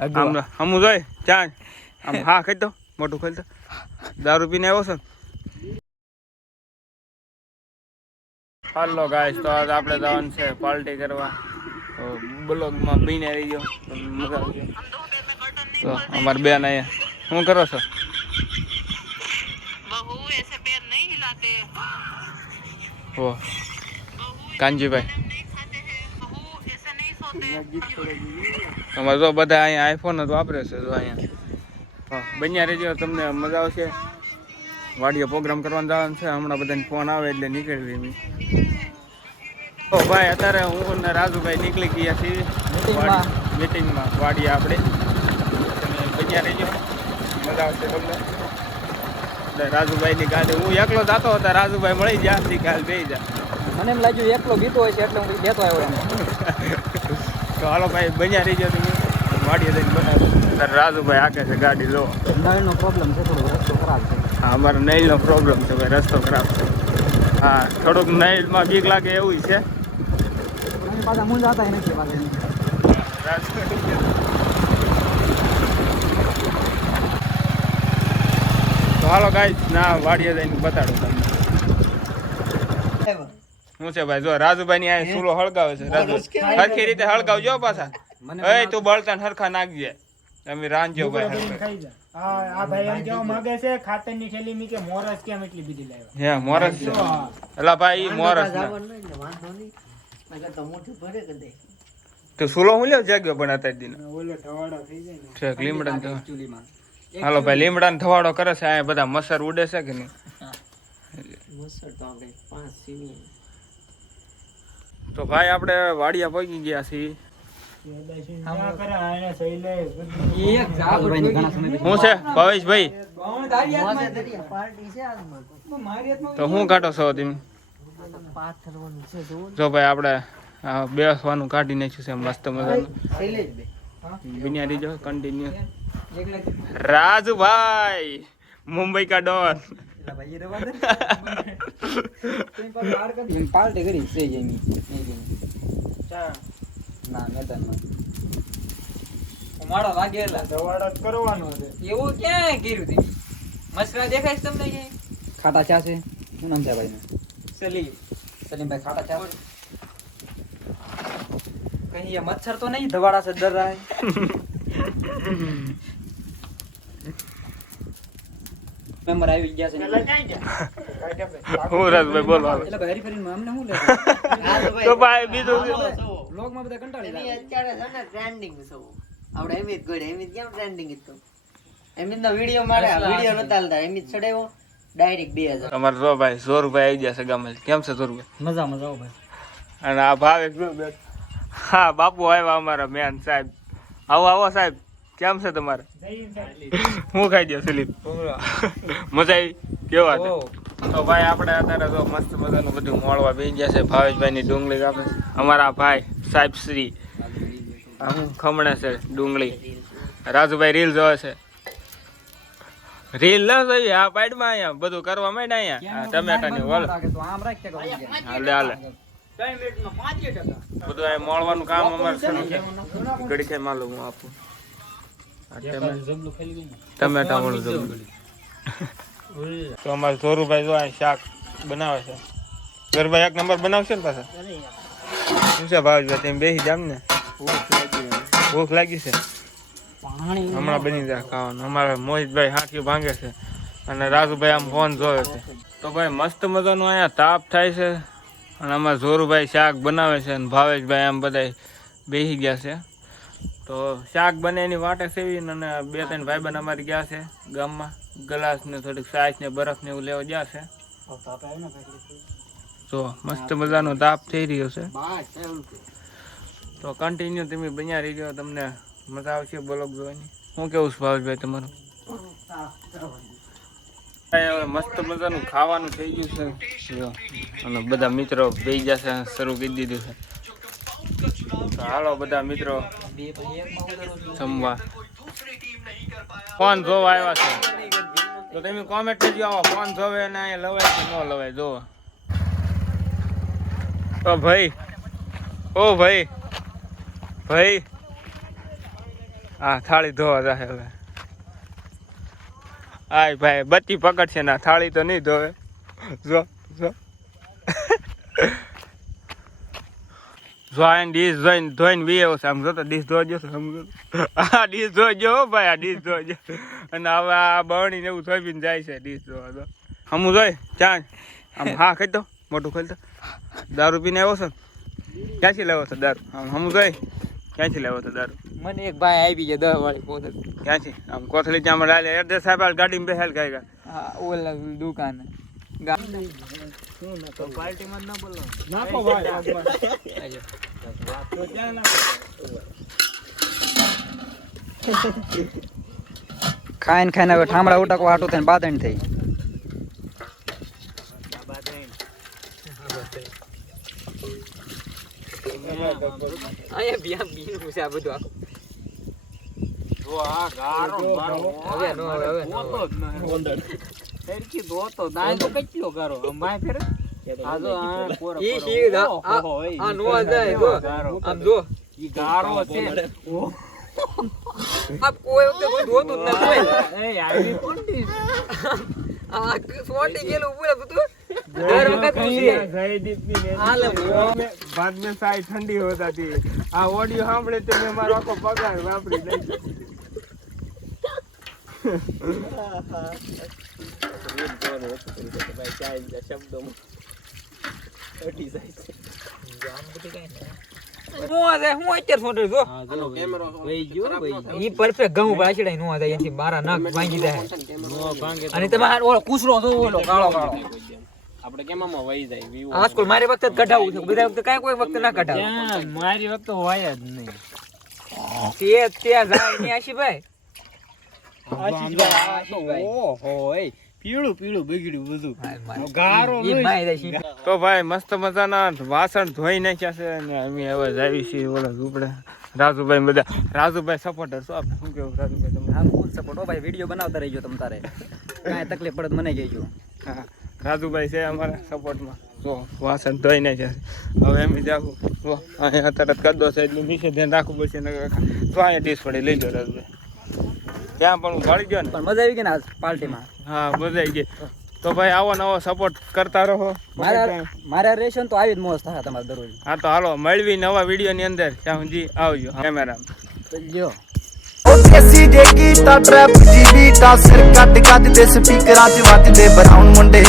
આમ હમું જોઈ ચા આમ હા ખાઈ દો મોટું ખાઈ દો દારૂ પીને આવ્યો છે. હાલો ગાઈસ તો આજ આપણે જવાનું છે પાર્ટી કરવા તો બ્લોગમાં બીને રહી ગયો મજા આવશે. તો અમાર બેન અહીંયા શું કરો છો? ઓ કાનજીભાઈ અમારે જો બધા અહીંયા આઈફોન જ વાપરે છે. જો અહીંયા બન્યા રહેજો તમને મજા આવશે. વાડીએ પ્રોગ્રામ કરવાનું જવાનું છે. હમણાં બધાને ફોન આવે એટલે નીકળવી એમ. તો ભાઈ અત્યારે હું ને રાજુભાઈ નીકળી ગયા છીએ મીટિંગમાં વાડીએ આપણે. બન્યા રહેજો મજા આવશે તમને. એટલે રાજુભાઈની ગાડી હું એકલો જતો હતો રાજુભાઈ મળી ગયા કાલ બે જા મને એમ લાગ્યું એકલો બીતો હોય છે એટલે હું દેતો આવ્યો. તો હાલો ભાઈ બન્યા રહીજો તમે વાડીએ જઈને બનાવો. રાજુભાઈ આકે છે ગાડી લો નળનો પ્રોબ્લેમ છે થોડો રસ્તો ખરાબ છે. હા અમારો નળનો પ્રોબ્લેમ છે ભાઈ રસ્તો ખરાબ છે. હા થોડુંક નળમાં બીક લાગે એવું છે. પાછા મુંજા હતા નથી તો હાલો ગાઈસ ના વાડીએ જઈને બતાડું તમને શું છે ભાઈ. જો રાજુભાઈ ની આ ચૂલો હળગાવે છે. રાજુ હરખી રીતે હળગાવજો પાછા. એ તું બળતણ હરખા નાખજે તમે રાંધજો ભાઈ. આ ભાઈ એમ કેવા માંગે છે ખાતરની થેલી મી કે મોરસ કેમ એટલી બીજી લાવ્યો? હે મોરસ છે એલા ભાઈ મોરસ ના તો ચૂલો હું લેવ જાગ્યો પણ અત્યારે દિન ઓલો ઠવાડો થઈ જાય ને ઠેક લીમડા ચૂલીમાં. હાલો ભાઈ લીમડા ને થવાડો કરે છે. આ બધા મસર ઉડે છે કે નહીં? મસર તો આપણે 5 સીવી. તો ભાઈ આપણે વાડિયા પહોંચી ગયા છીએ. શું છે ભાવેશભાઈ તો શું કાઢો છો તમે? જો ભાઈ આપણે બેસવાનું કાઢી નાખ્યું છે મસ્ત મજાનું. બન્યા રહીજો કન્ટિન્યુ. રાજુભાઈ મુંબઈ કા ડોન પાર્ટી કરી ના મેદાનમાં માળો લાગેલા દવાડો કરવાનો છે. એવું ક્યાં કર્યું તમે? મસરા દેખાય છે તમને? ખાટા ચા છે. શું નામ છે ભાઈ નું? સલીમભાઈ ખાટા ચા કहीं મચ્છર તો નહીં ધવાડા से डर रहा है. મેમ્બર આવી ગયા છે. હું રાજભાઈ બોલો એટલે ભાઈ હરીફરીન અમને શું લે તો ભાઈ બીજું બ્લોગ માં બધા કંટાળી ગયા. અત્યારે છે ને ટ્રેન્ડિંગ છે આપણે એમિત ગોડે એમિત કેમ ટ્રેન્ડિંગ હતું એમિત નો વિડિયો મારે વિડિયો નતા હાલતા એમિત ચડ્યો ડાયરેક્ટ 2000. તમારે જો ભાઈ જોરભાઈ આવી ગયા છે ગામે. કેમ છે જોરભાઈ? મજા મજા ભાઈ. અને આ ભાવેશ હા બાપુ આવ્યા અમારા મેન સાહેબ. આવો આવો સાહેબ કેમ છે તમારે? હું ખાઈ ગયો સ્લીપ મજા આવી કેવા છે? તો ભાઈ આપણે અત્યારે તો મસ્ત મજાનું બધું મોળવા બેસી ગયા છે. ભાવેશભાઈ ની ડુંગળી કાપે છે. અમારા ભાઈ સાહેબ શ્રી હું ખમણે છે ડુંગળી. રાજુભાઈ રીલ જોવે છે. રીલ ના જોઈએ આ પાઇડમાં અહીંયા બધું કરવા માંડ્યા અહીંયા ટમેટાની વલ હાલે હાલે બધું આ મોળવાનું કામ અમારે શરૂ છે. ઘડી ખાઈ માલું હું આપું ટમેટા વાળું જબલું. તો અમારે ધોરુભાઈ જો શાક બનાવે છે. ધોરુભાઈ 1 નંબર બનાવશે ને પાછા? શું છે ભાવેશભાઈ તમે બેસી જામ ને? ભૂખ લાગી છે હમણાં બની જાય ખાવાનું. અમારે મોહિતભાઈ હાંકી ભાંગે છે અને રાજુભાઈ આમ ફોન જોવે છે. તો ભાઈ મસ્ત મજાનું અહીંયા તાપ થાય છે અને અમારે ધોરુભાઈ શાક બનાવે છે અને ભાવેશભાઈ આમ બધા બેસી ગયા છે. તો શાક બને એની વાટે સેવી અને 2-3 ભાઈબંધ અમારી ગયા છે ગામમાં ગ્લાસ ને થોડીક છાશ ને બરફ ને એવું લેવા ગયા છે. તો મસ્ત મજાનો તાપ થઈ રહ્યો છે. તો કન્ટિન્યુ તમે બન્યા રહી ગયો તમને મજા આવશે બ્લોગ જોવાની. શું કેવું છે ભાવેશભાઈ તમારું? મસ્ત મજાનું ખાવાનું થઈ ગયું છે અને બધા મિત્રો બેસી ગયા છે શરૂ કરી દીધું છે. તો હાલો બધા મિત્રો જમવા. ફોન જોવા આવ્યા છે તો તમે કોમેન્ટ કરજો આવો ફોન જોવે ને અહીંયા લવાય કે ન લવાય જોવો. તો ભાઈ ઓ ભાઈ ભાઈ હા થાળી ધોવા જાય હવે. આય ભાઈ બત્તી પકડશે ના થાળી તો નહીં ધોવે. જો જો જોઈને ડીશ જોઈને ધોઈને બી આવ્યો છે. આમ જો તો ડીશ ધોજો સમજો. આ ડીશ ધોજો ભાઈ, આ ડીશ ધોજો. અને હવે આ બરણી ને એવું સોંપીને જાય છે ડીશ ધોવા. તો હમું જોઈ ચાં આમ હા ખાઈ દો મોટું ખોલી દો. દારૂ પીને આવ્યો છે? ક્યાંથી લેવો છો દારૂ? આમ હમું જોઈ ક્યાંથી લેવો છો દારૂ? મને એક ભાઈ આવી ગયા 10 વાળી પોતે. ક્યાંથી? આમ કોથળી ત્યાં મળે એડ્રેસ સાહેબ ગાડીમાં બેહેલ કાંઈ હા ઓલા દુકાન પાર્ટીમાં ના બોલો નાખો ભાઈ ખાઈને ખાઈને હવે ઠામડા ઉટકવા હાટું થઈને બાદણ થઈ. અહીંયા બિયા બીનું છે આ બધું આખું. જો આ ગારો મારો હવે નો હવે દોતો જ નહીં. ફેરકી દોતો દાય તો કેટલો ગારો અંબાય ફેર. આ જો આ કોરો ઈ ઈ આ નો જાય જો આમ જો ઈ ગારો છે. આ કોઈ વખતે કોઈ ધોતું જ ના કોઈ. એ આવી કોણ દી આ સોટી ગયેલું પૂરા બધું દર વખત ગઈ દીપની ને હાલે बाद में साई ठंडी हो जाती है. આ ઓડિયો સાંભળે તો મેં મારો આખો પગાર વાપરી દઈ. ઈ પરફેક્ટ ઘઉં પાછળાય નો થાય એથી મારા નાક ભાંગી જાય. અને તમે ઓલો કૂસરો જો ઓલો કાળો કાળો આપણે કેમાં વહી જાય વ્યૂ. આજકાલ મારી વખતે જ કઢાવું છે, બધા વખતે કાંઈ કોઈ વખતે ના કઢાવું. મારી વખત હોય જ નહીં. તે જાય ની આશીભાઈ પીળું પીળું બગડ્યું બધું. ઈ માય જાય છે. તો ભાઈ મસ્ત મજાના વાસણ ધોઈ નાખ્યા છે અને અમે હવે જાવી છીએ ઓલા ઝૂંપડે. રાજુભાઈ બધા રાજુભાઈ સપોર્ટર છો આપણે. શું કેવું રાજુભાઈ તમે? હા ફૂલ સપોર્ટ હો ભાઈ, વિડિયો બનાવતા રહેજો તમ તારે. કાંઈ તકલીફ પડે તો મને કહેજો. હા રાજુભાઈ છે અમારા સપોર્ટમાં. જો વાસણ ધોઈ નાખ્યા છે. હવે એમ જાવું જો અહીંયા તરત કદો છે એટલે નીચે ધ્યાન રાખવું પડશે ને. તો અહીંયા ડીશ પડી લઈ લો રાજુભાઈ. ત્યાં પણ હું ભળી ગયો ને. પણ મજા આવી ગઈ ને આજ પાર્ટીમાં? હા મજા આવી ગઈ. તો ભાઈ આવો નવો સપોર્ટ કરતા રહો. મારા રેશન તો આવી જ મોજ થાય તમારે દરરોજ. હા તો હાલો મળવી નવા વિડીયોની અંદર. ત્યાં સુધી આવજો કેમેરામાં. જો सीधे की ट्रैप जी बीटा सिर कट कट दे स्पीकर आज वजदे ब्राउन मुंडे